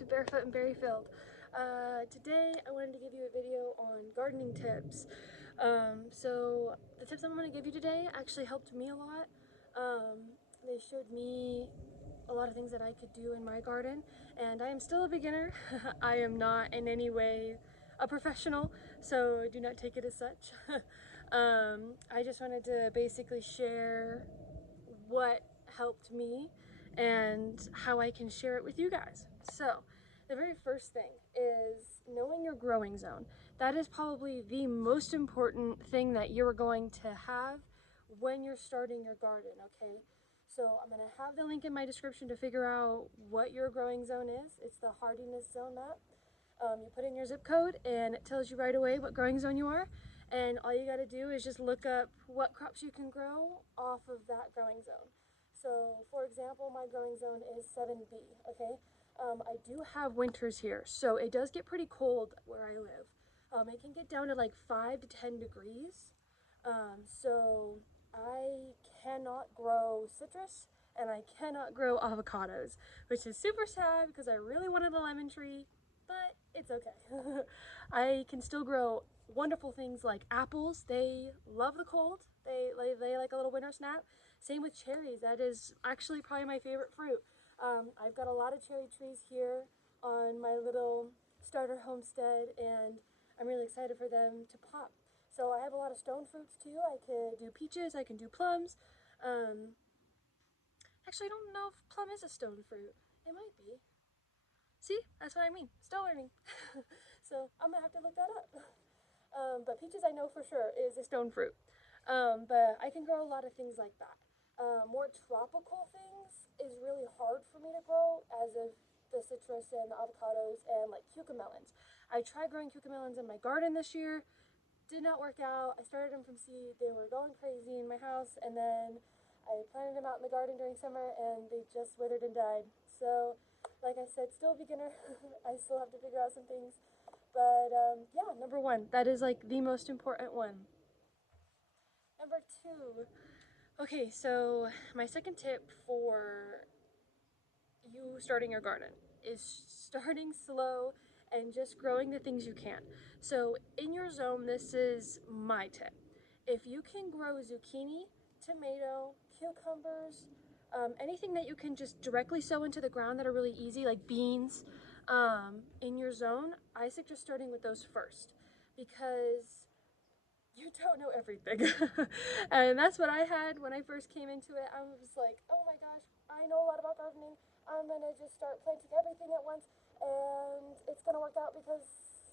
to Barefoot and Berryfield. Today I wanted to give you a video on gardening tips. So the tips I'm going to give you today actually helped me a lot. They showed me a lot of things that I could do in my garden, and I am still a beginner. I am not in any way a professional, so do not take it as such. I just wanted to basically share what helped me and how I can share it with you guys. So the very first thing is knowing your growing zone. That is probably the most important thing that you're going to have when you're starting your garden, okay? So I'm going to have the link in my description to figure out what your growing zone is. It's the hardiness zone map. You put in your zip code and it tells you right away what growing zone you are, and all you got to do is just look up what crops you can grow off of that growing zone. So for example, my growing zone is 7B, okay? I do have winters here, so it does get pretty cold where I live. It can get down to like 5 to 10 degrees. So I cannot grow citrus and I cannot grow avocados, which is super sad because I really wanted a lemon tree, but it's okay. I can still grow wonderful things like apples. They love the cold. They like a little winter snap. Same with cherries. That is actually probably my favorite fruit. I've got a lot of cherry trees here on my little starter homestead, and I'm really excited for them to pop. So I have a lot of stone fruits too. I could do peaches, I can do plums. Actually, I don't know if plum is a stone fruit. It might be. See, that's what I mean. Still learning. So I'm gonna have to look that up. But peaches I know for sure is a stone fruit. But I can grow a lot of things like that. More tropical things is really hard for me to grow, as of the citrus and the avocados and like cucamelons. I tried growing cucamelons in my garden this year. Did not work out. I started them from seed. They were going crazy in my house, and then I planted them out in the garden during summer and they just withered and died. So like I said, still a beginner. I still have to figure out some things. But yeah, number one, that is like the most important one. Number two, okay, so my second tip for you starting your garden is starting slow and just growing the things you can. So in your zone, this is my tip. If you can grow zucchini, tomato, cucumbers, anything that you can just directly sow into the ground that are really easy, like beans, in your zone, I suggest starting with those first, because you don't know everything. And that's what I had when I first came into it. I was like, oh my gosh, I know a lot about gardening. I'm gonna just start planting everything at once and it's gonna work out because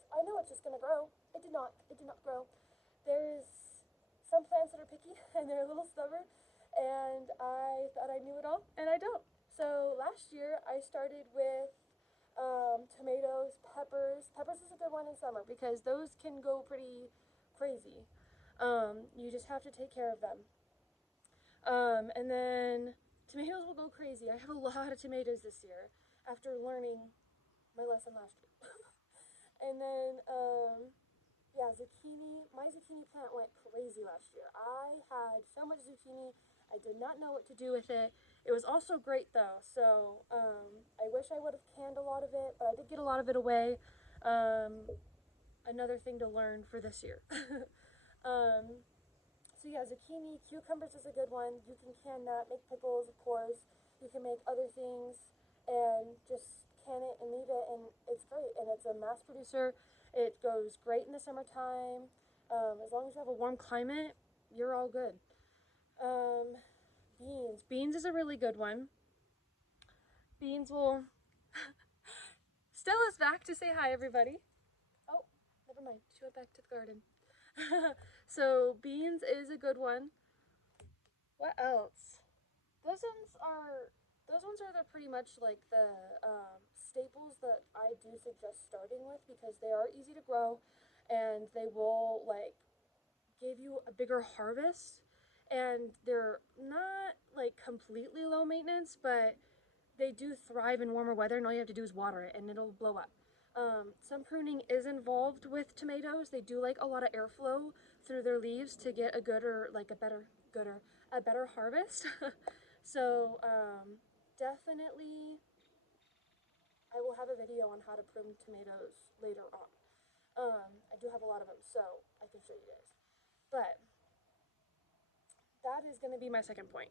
I know it's just gonna grow. It did not. It did not grow. There's some plants that are picky and they're a little stubborn, and I thought I knew it all, and I don't. So last year I started with tomatoes, peppers. Peppers is a good one in summer because those can go pretty crazy. You just have to take care of them. And then tomatoes will go crazy. I have a lot of tomatoes this year after learning my lesson last year. And then, yeah, zucchini. My zucchini plant went crazy last year. I had so much zucchini. I did not know what to do with it. It was also great though, so I wish I would have canned a lot of it, but I did get a lot of it away. Another thing to learn for this year. So yeah, zucchini, cucumbers is a good one. You can can that, make pickles, of course. You can make other things and just can it and leave it, and it's great. And it's a mass producer. It goes great in the summertime. As long as you have a warm climate, you're all good. Beans. Beans is a really good one. Beans will... Stella's back to say hi, everybody. Oh, never mind. She went back to the garden. So beans is a good one. What else? Those ones are the pretty much like the staples that I do suggest starting with, because they are easy to grow and they will like give you a bigger harvest, and they're not like completely low maintenance, but they do thrive in warmer weather, and all you have to do is water it and it'll blow up. Some pruning is involved with tomatoes. They do like a lot of airflow through their leaves to get a gooder, like a better harvest. So definitely, I will have a video on how to prune tomatoes later on. I do have a lot of them, so I can show you guys. But that is going to be my second point.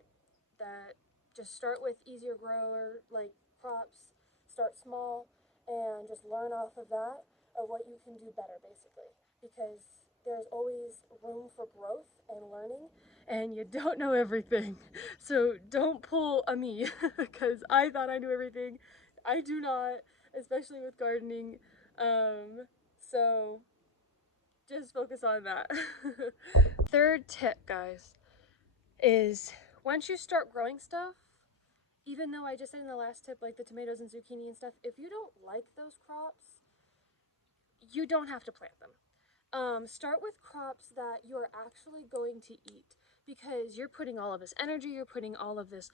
That just start with easier grower like crops, start small, and just learn off of that of what you can do better, basically. Because there's always room for growth and learning, and you don't know everything. So don't pull a me, because I thought I knew everything. I do not, especially with gardening. So just focus on that. Third tip, guys, is once you start growing stuff, even though I just said in the last tip, like the tomatoes and zucchini and stuff, if you don't like those crops, you don't have to plant them. Start with crops that you're actually going to eat, because you're putting all of this energy, you're putting all of this,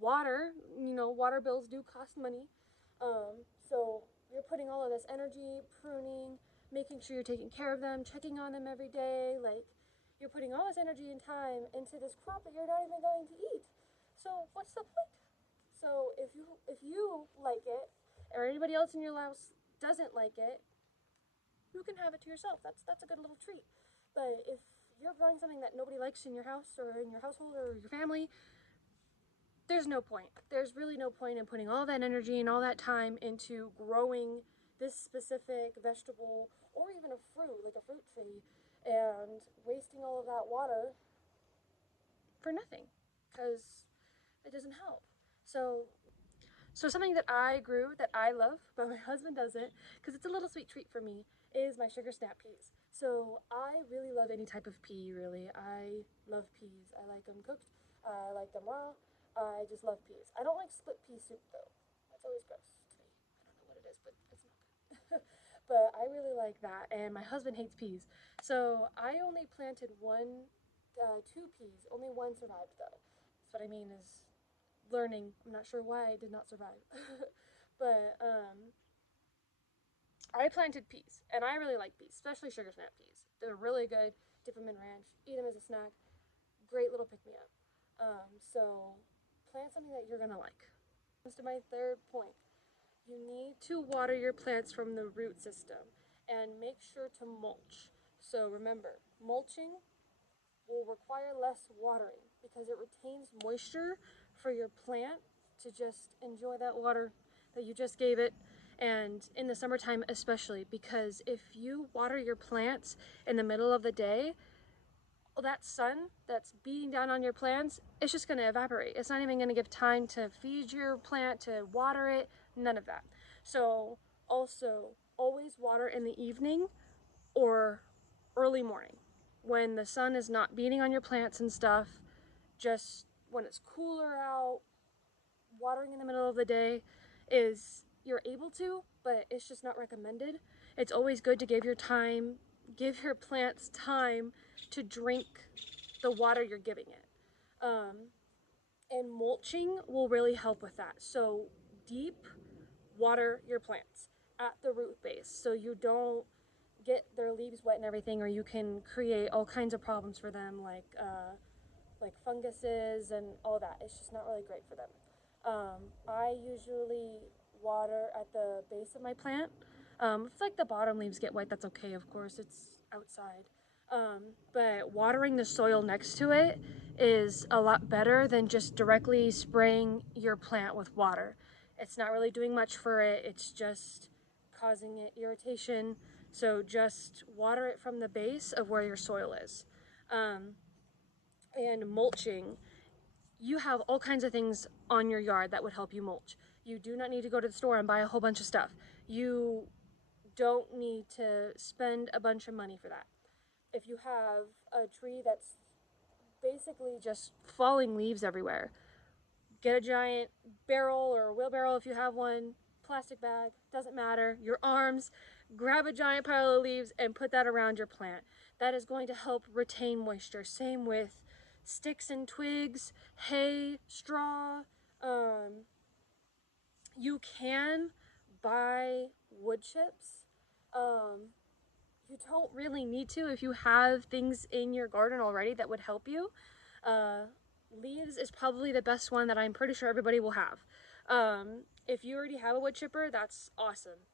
water. Water bills do cost money. So you're putting all of this energy, pruning, making sure you're taking care of them, checking on them every day. Like, you're putting all this energy and time into this crop that you're not even going to eat. So what's the point? So if you like it, or anybody else in your house doesn't like it, you can have it to yourself. That's a good little treat. But if you're growing something that nobody likes in your house or in your household or your family, there's no point. There's really no point in putting all that energy and all that time into growing this specific vegetable or even a fruit, like a fruit tree, and wasting all of that water for nothing, because it doesn't help. So something that I grew that I love, but my husband doesn't, because it's a little sweet treat for me, is my sugar snap peas. So I really love any type of pea, really. I love peas. I like them cooked. I like them raw. I just love peas. I don't like split pea soup, though. That's always gross to me. I don't know what it is, but it's not good. But I really like that, and my husband hates peas. So I only planted two peas. Only one survived, though. That's what I mean is learning. I'm not sure why I did not survive. But I planted peas, and I really like peas, especially sugar snap peas. They're really good. Dip them in ranch, eat them as a snack. Great little pick-me-up. So plant something that you're gonna like. Comes to my third point. You need to water your plants from the root system and make sure to mulch. So remember, mulching will require less watering because it retains moisture for your plant to just enjoy that water that you just gave it. And in the summertime especially, because if you water your plants in the middle of the day, well, that sun that's beating down on your plants, it's just going to evaporate. It's not even going to give time to feed your plant, to water it, none of that. So also always water in the evening or early morning when the sun is not beating on your plants and stuff. Just when it's cooler out, watering in the middle of the day is, you're able to, but it's just not recommended. It's always good to give your plants time to drink the water you're giving it. And mulching will really help with that. So deep water your plants at the root base so you don't get their leaves wet and everything, or you can create all kinds of problems for them, like funguses and all that. It's just not really great for them. I usually water at the base of my plant. If like the bottom leaves get wet, that's okay, of course, it's outside. But watering the soil next to it is a lot better than just directly spraying your plant with water. It's not really doing much for it, it's just causing it irritation. So just water it from the base of where your soil is. And mulching, you have all kinds of things on your yard that would help you mulch. You do not need to go to the store and buy a whole bunch of stuff. You don't need to spend a bunch of money for that. If you have a tree that's basically just falling leaves everywhere, get a giant barrel or a wheelbarrow if you have one, plastic bag, doesn't matter, your arms, grab a giant pile of leaves and put that around your plant. That is going to help retain moisture. Same with sticks and twigs, hay, straw. You can buy wood chips. You don't really need to if you have things in your garden already that would help you. Leaves is probably the best one that I'm pretty sure everybody will have. if you already have a wood chipper, that's awesome.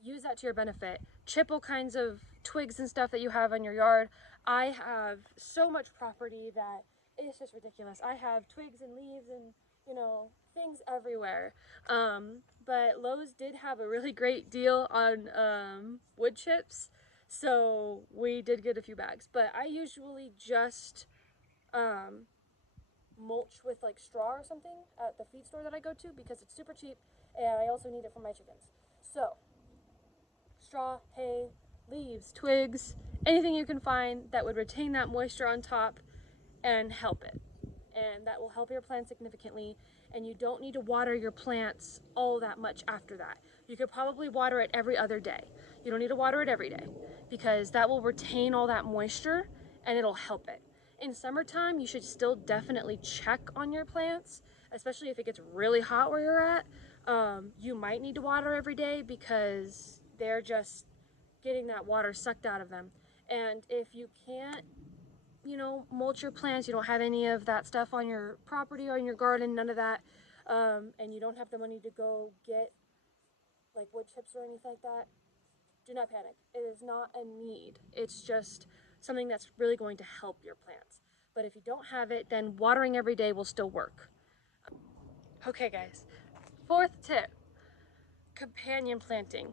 Use that to your benefit. Chip all kinds of twigs and stuff that you have in your yard. I have so much property that it's just ridiculous. I have twigs and leaves and, you know, things everywhere. But Lowe's did have a really great deal on wood chips, so we did get a few bags. But I usually just mulch with like straw or something at the feed store that I go to because it's super cheap, and I also need it for my chickens. So straw, hay, leaves, twigs, anything you can find that would retain that moisture on top and help it. And that will help your plants significantly, and you don't need to water your plants all that much after that. You could probably water it every other day. You don't need to water it every day because that will retain all that moisture and it'll help it. In summertime, you should still definitely check on your plants, especially if it gets really hot where you're at. You might need to water every day because they're just getting that water sucked out of them. And if you can't, you know, mulch your plants, you don't have any of that stuff on your property or in your garden, none of that, and you don't have the money to go get like wood chips or anything like that, do not panic. It is not a need. It's just something that's really going to help your plants. But if you don't have it, then watering every day will still work. Okay guys, fourth tip, companion planting.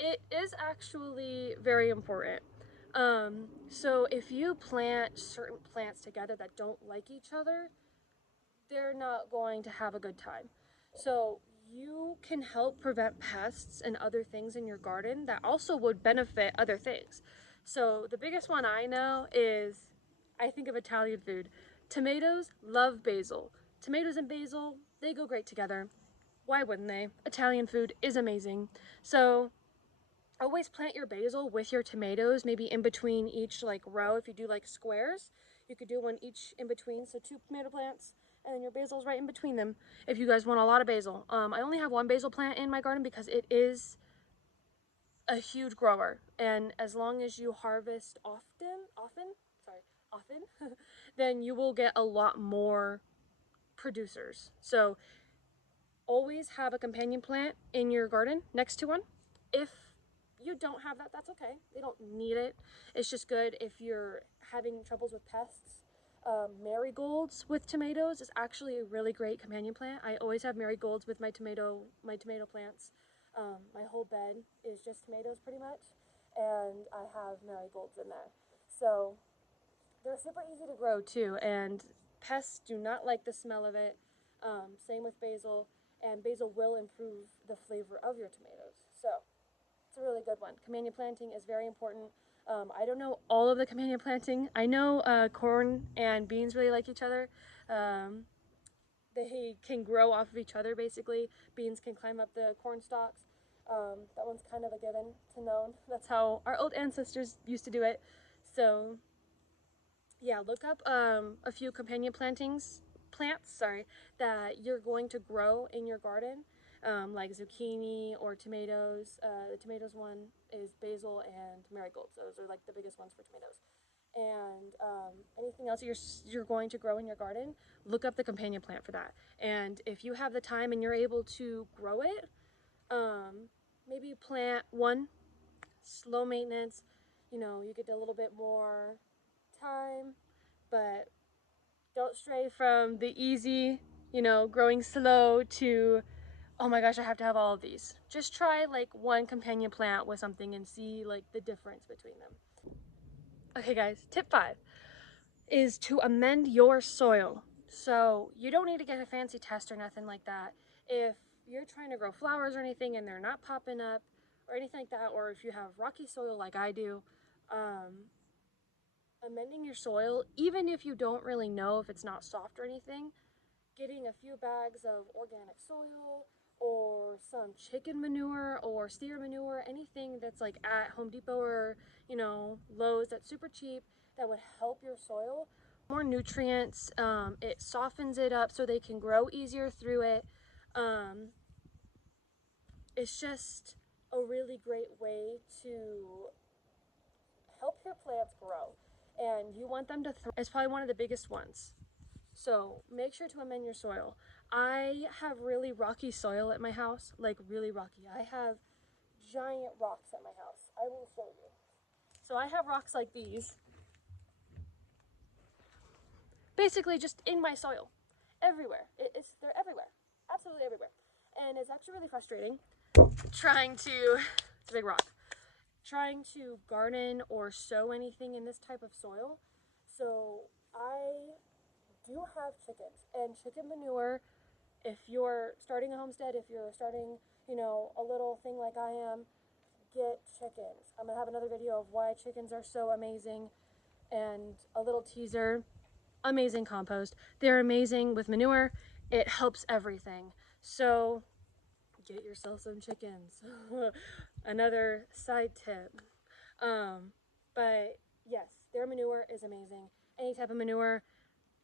It is actually very important. So if you plant certain plants together that don't like each other, they're not going to have a good time. So you can help prevent pests and other things in your garden that also would benefit other things. So the biggest one I know is, I think of Italian food. Tomatoes love basil. Tomatoes and basil, they go great together. Why wouldn't they? Italian food is amazing. So always plant your basil with your tomatoes, maybe in between each like row. If you do like squares, you could do one each in between, so 2 tomato plants, and then your basil's right in between them if you guys want a lot of basil. I only have 1 basil plant in my garden because it is a huge grower, and as long as you harvest often, then you will get a lot more producers. So always have a companion plant in your garden next to one. If you don't have that, that's okay. They don't need it. It's just good if you're having troubles with pests. Marigolds with tomatoes is actually a really great companion plant. I always have marigolds with my tomato plants. My whole bed is just tomatoes pretty much, and I have marigolds in there. So they're super easy to grow too, and pests do not like the smell of it. Same with basil, and basil will improve the flavor of your tomatoes. So it's a really good one. Companion planting is very important. I don't know all of the companion planting. I know corn and beans really like each other. They can grow off of each other basically. Beans can climb up the corn stalks. That one's kind of a given to know. That's how our old ancestors used to do it. So yeah, look up a few companion plants, that you're going to grow in your garden, like zucchini or tomatoes. The tomatoes one is basil and marigolds. Those are like the biggest ones for tomatoes. And anything else you're going to grow in your garden, look up the companion plant for that. And if you have the time and you're able to grow it, maybe plant one, slow maintenance. You know, you get a little bit more time, but don't stray from the easy, you know, growing slow to, oh my gosh, I have to have all of these. Just try like one companion plant with something and see like the difference between them. Okay guys, tip 5 is to amend your soil. So you don't need to get a fancy test or nothing like that. If you're trying to grow flowers or anything and they're not popping up or anything like that, or if you have rocky soil like I do, amending your soil, even if you don't really know if it's not soft or anything, getting a few bags of organic soil or some chicken manure or steer manure, anything that's like at Home Depot or, you know, Lowe's that's super cheap, that would help your soil. More nutrients, it softens it up so they can grow easier through it. It's just a really great way to help your plants grow, and you want them to thrive. It's probably one of the biggest ones. So make sure to amend your soil. I have really rocky soil at my house, like really rocky. I have giant rocks at my house. I will show you. So I have rocks like these, basically just in my soil, everywhere. They're everywhere, absolutely everywhere. And it's actually really frustrating trying to, it's a big rock, trying to garden or sow anything in this type of soil. So I do have chickens, and chicken manure, if you're starting a homestead, if you're starting, you know, a little thing like I am, get chickens. I'm gonna have another video of why chickens are so amazing, and a little teaser. Amazing compost. They're amazing with manure. It helps everything. So get yourself some chickens. Another side tip. But yes, their manure is amazing. Any type of manure,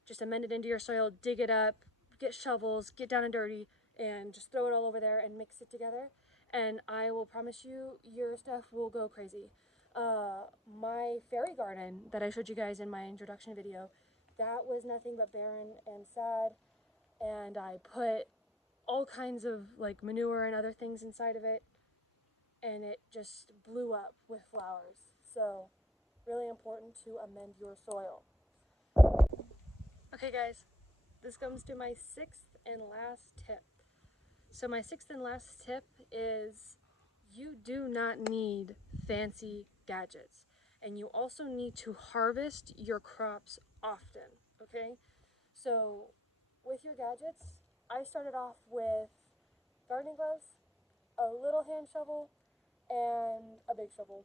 just amend it into your soil, dig it up, get shovels, get down and dirty, and just throw it all over there and mix it together. And I will promise you, your stuff will go crazy. My fairy garden that I showed you guys in my introduction video, that was nothing but barren and sad. And I put all kinds of like manure and other things inside of it, and it just blew up with flowers. So really important to amend your soil. Okay guys, this comes to my sixth and last tip. So my sixth and last tip is you do not need fancy gadgets, and you also need to harvest your crops often, okay? So with your gadgets, I started off with gardening gloves, a little hand shovel, and a big shovel.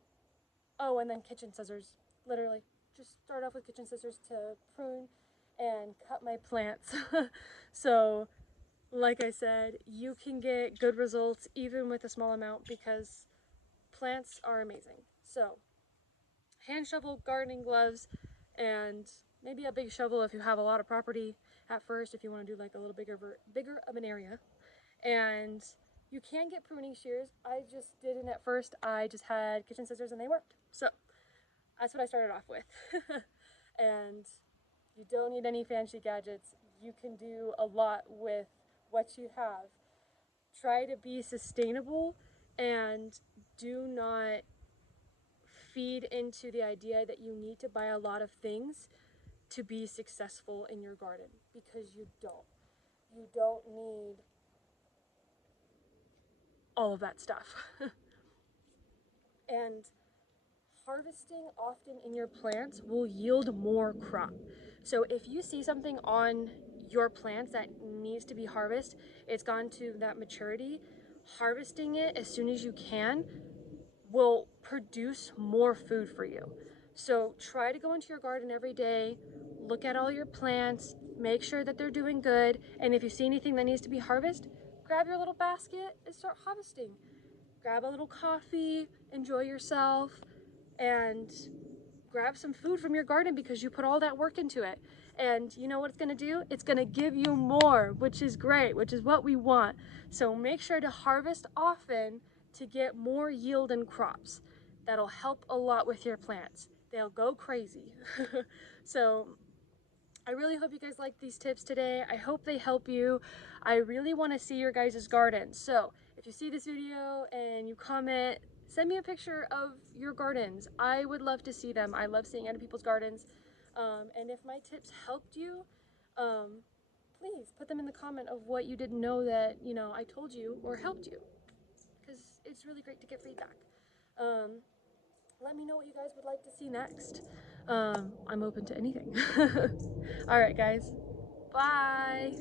Oh, and then kitchen scissors, literally. Just start off with kitchen scissors to prune and cut my plants. So like I said, you can get good results even with a small amount because plants are amazing. So hand shovel, gardening gloves, and maybe a big shovel if you have a lot of property at first, if you want to do like a little bigger of an area. And you can get pruning shears. I just didn't at first. I just had kitchen scissors and they worked. So that's what I started off with. And you don't need any fancy gadgets. You can do a lot with what you have. Try to be sustainable and do not feed into the idea that you need to buy a lot of things to be successful in your garden, because you don't. You don't need all of that stuff. And harvesting often in your plants will yield more crop. So if you see something on your plants that needs to be harvested, it's gone to that maturity, harvesting it as soon as you can will produce more food for you. So try to go into your garden every day, look at all your plants, make sure that they're doing good, and if you see anything that needs to be harvested, grab your little basket and start harvesting. Grab a little coffee, enjoy yourself, and grab some food from your garden because you put all that work into it. And you know what it's going to do? It's going to give you more, which is great, which is what we want. So make sure to harvest often to get more yield in crops. That'll help a lot with your plants. They'll go crazy. So I really hope you guys like these tips today. I hope they help you. I really want to see your guys' gardens. So if you see this video and you comment, send me a picture of your gardens. I would love to see them. I love seeing other people's gardens. And if my tips helped you, please put them in the comment of what you didn't know that, you know, I told you or helped you, because it's really great to get feedback. Let me know what you guys would like to see next. I'm open to anything. All right, guys. Bye.